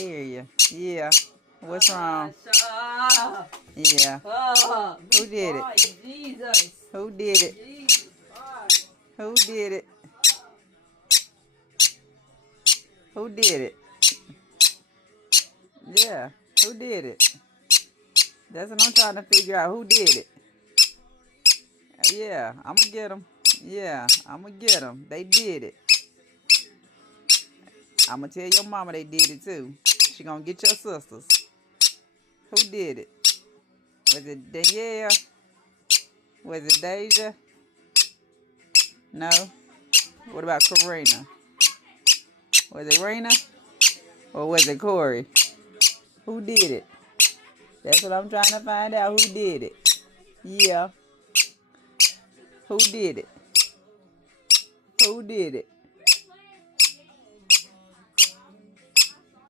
hear you. Yeah. What's wrong? Yeah. Who did it? Who did it? Who did it? Who did it? Yeah. Who did it? That's what I'm trying to figure out. Who did it? Yeah. I'm going to get them. Yeah. I'm going to get them. They did it. I'm going to tell your mama they did it too. She going to get your sisters. Who did it? Was it Danielle? Was it Deja? No? What about Karina? Was it Rena? Or was it Corey? Who did it? That's what I'm trying to find out. Who did it? Yeah. Who did it? Who did it?